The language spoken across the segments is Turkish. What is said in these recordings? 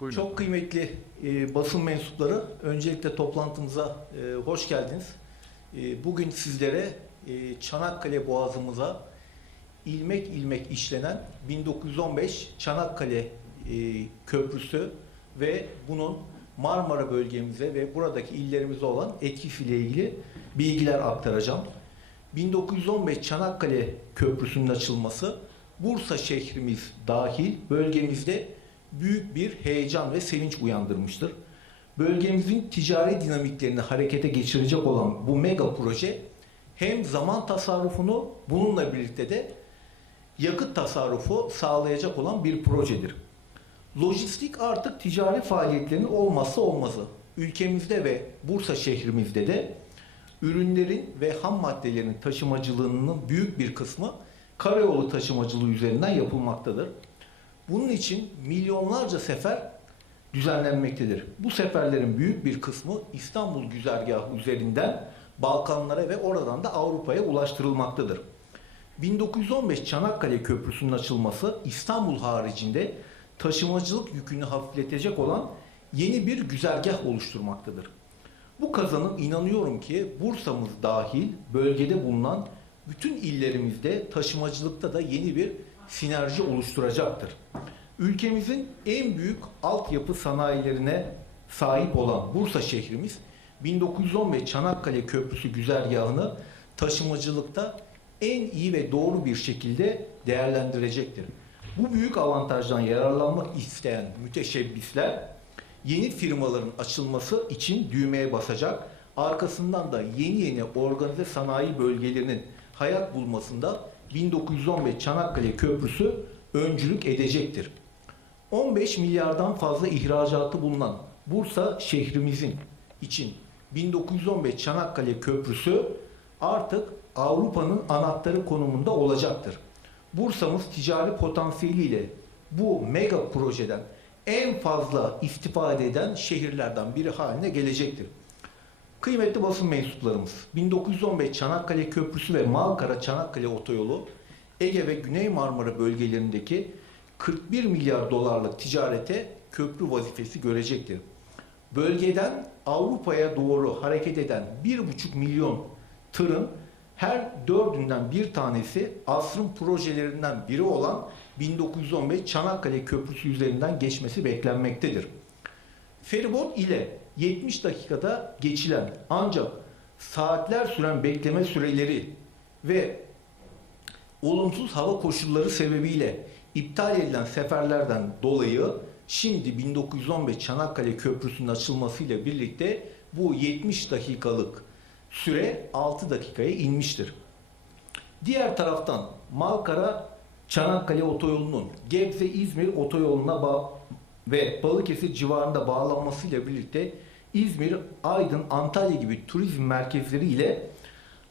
Buyurun. Çok kıymetli e, basın mensupları, öncelikle toplantımıza e, hoş geldiniz. E, bugün sizlere e, Çanakkale Boğazımıza ilmek ilmek işlenen 1915 Çanakkale e, Köprüsü ve bunun Marmara bölgemize ve buradaki illerimize olan etkisiyle ilgili bilgiler aktaracağım. 1915 Çanakkale Köprüsü'nün açılması Bursa şehrimiz dahil bölgemizde büyük bir heyecan ve sevinç uyandırmıştır. Bölgemizin ticari dinamiklerini harekete geçirecek olan bu mega proje hem zaman tasarrufunu bununla birlikte de yakıt tasarrufu sağlayacak olan bir projedir. Lojistik artık ticari faaliyetlerinin olmazsa olmazı. Ülkemizde ve Bursa şehrimizde de ürünlerin ve ham maddelerin taşımacılığının büyük bir kısmı karayolu taşımacılığı üzerinden yapılmaktadır. Bunun için milyonlarca sefer düzenlenmektedir. Bu seferlerin büyük bir kısmı İstanbul güzergahı üzerinden Balkanlara ve oradan da Avrupa'ya ulaştırılmaktadır. 1915 Çanakkale Köprüsü'nün açılması İstanbul haricinde taşımacılık yükünü hafifletecek olan yeni bir güzergah oluşturmaktadır. Bu kazanım inanıyorum ki Bursa'mız dahil bölgede bulunan bütün illerimizde taşımacılıkta da yeni bir sinerji oluşturacaktır. Ülkemizin en büyük altyapı sanayilerine sahip olan Bursa şehrimiz 1915 Çanakkale Köprüsü güzergahını taşımacılıkta en iyi ve doğru bir şekilde değerlendirecektir. Bu büyük avantajdan yararlanmak isteyen müteşebbisler yeni firmaların açılması için düğmeye basacak. Arkasından da yeni yeni organize sanayi bölgelerinin hayat bulmasında 1915 Çanakkale Köprüsü öncülük edecektir. 15 milyardan fazla ihracatı bulunan Bursa şehrimizin için 1915 Çanakkale Köprüsü artık Avrupa'nın anahtarı konumunda olacaktır. Bursa'mız ticari potansiyeliyle bu mega projeden en fazla istifade eden şehirlerden biri haline gelecektir. Kıymetli basın mensuplarımız, 1915 Çanakkale Köprüsü ve Malkara Çanakkale Otoyolu Ege ve Güney Marmara bölgelerindeki 41 milyar dolarlık ticarete köprü vazifesi görecektir. Bölgeden Avrupa'ya doğru hareket eden 1,5 milyon tırın her dördünden bir tanesi asrın projelerinden biri olan 1915 Çanakkale Köprüsü üzerinden geçmesi beklenmektedir. Feribot ile 70 dakikada geçilen ancak saatler süren bekleme süreleri ve olumsuz hava koşulları sebebiyle iptal edilen seferlerden dolayı şimdi 1915 Çanakkale Köprüsü'nün açılmasıyla birlikte bu 70 dakikalık süre 6 dakikaya inmiştir. Diğer taraftan Malkara Çanakkale otoyolunun Gebze İzmir otoyoluna bağ ve Balıkesir civarında bağlanmasıyla birlikte İzmir, Aydın, Antalya gibi turizm merkezleri ile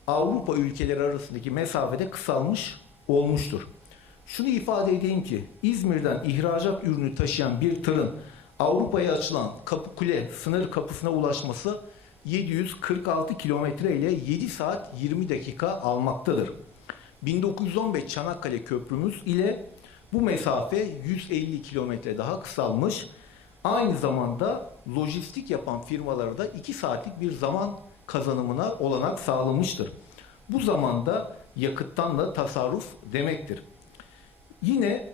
Avrupa ülkeleri arasındaki mesafede kısalmış olmuştur. Şunu ifade edeyim ki İzmir'den ihracat ürünü taşıyan bir tırın Avrupa'ya açılan Kapıkule sınır kapısına ulaşması 746 kilometre ile 7 saat 20 dakika almaktadır. 1915 Çanakkale Köprümüz ile bu mesafe 150 kilometre daha kısalmış. Aynı zamanda lojistik yapan firmalara da 2 saatlik bir zaman kazanımına olanak sağlamıştır. Bu zamanda yakıttan da tasarruf demektir. Yine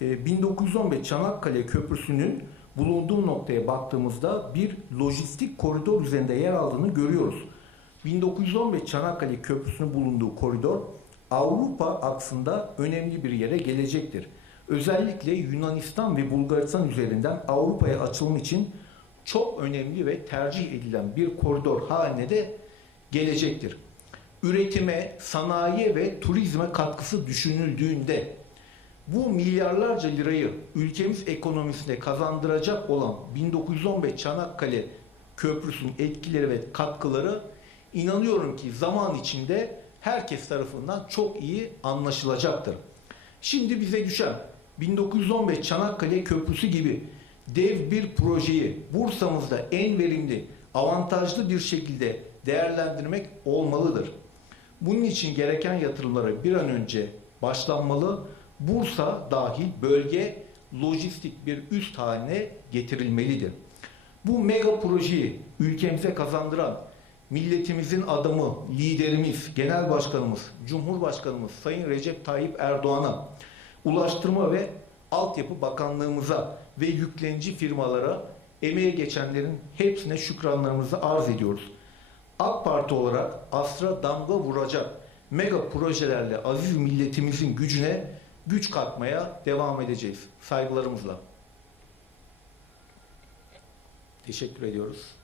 e, 1915 Çanakkale Köprüsü'nün bulunduğu noktaya baktığımızda bir lojistik koridor üzerinde yer aldığını görüyoruz. 1915 Çanakkale Köprüsü'nün bulunduğu koridor Avrupa aksında önemli bir yere gelecektir. Özellikle Yunanistan ve Bulgaristan üzerinden Avrupa'ya açılım için çok önemli ve tercih edilen bir koridor haline de gelecektir. Üretime, sanayiye ve turizme katkısı düşünüldüğünde bu milyarlarca lirayı ülkemiz ekonomisine kazandıracak olan 1915 Çanakkale Köprüsü'nün etkileri ve katkıları inanıyorum ki zaman içinde herkes tarafından çok iyi anlaşılacaktır. Şimdi bize düşen 1915 Çanakkale Köprüsü gibi dev bir projeyi Bursa'mızda en verimli, avantajlı bir şekilde değerlendirmek olmalıdır. Bunun için gereken yatırımlara bir an önce başlanmalı. Bursa dahil bölge lojistik bir üst haline getirilmelidir. Bu mega projeyi ülkemize kazandıran milletimizin adamı, liderimiz, genel başkanımız, Cumhurbaşkanımız Sayın Recep Tayyip Erdoğan'a, Ulaştırma ve Altyapı Bakanlığımıza ve yüklenici firmalara emeğe geçenlerin hepsine şükranlarımızı arz ediyoruz. AK Parti olarak asra damga vuracak mega projelerle aziz milletimizin gücüne güç katmaya devam edeceğiz. Saygılarımızla. Teşekkür ediyoruz.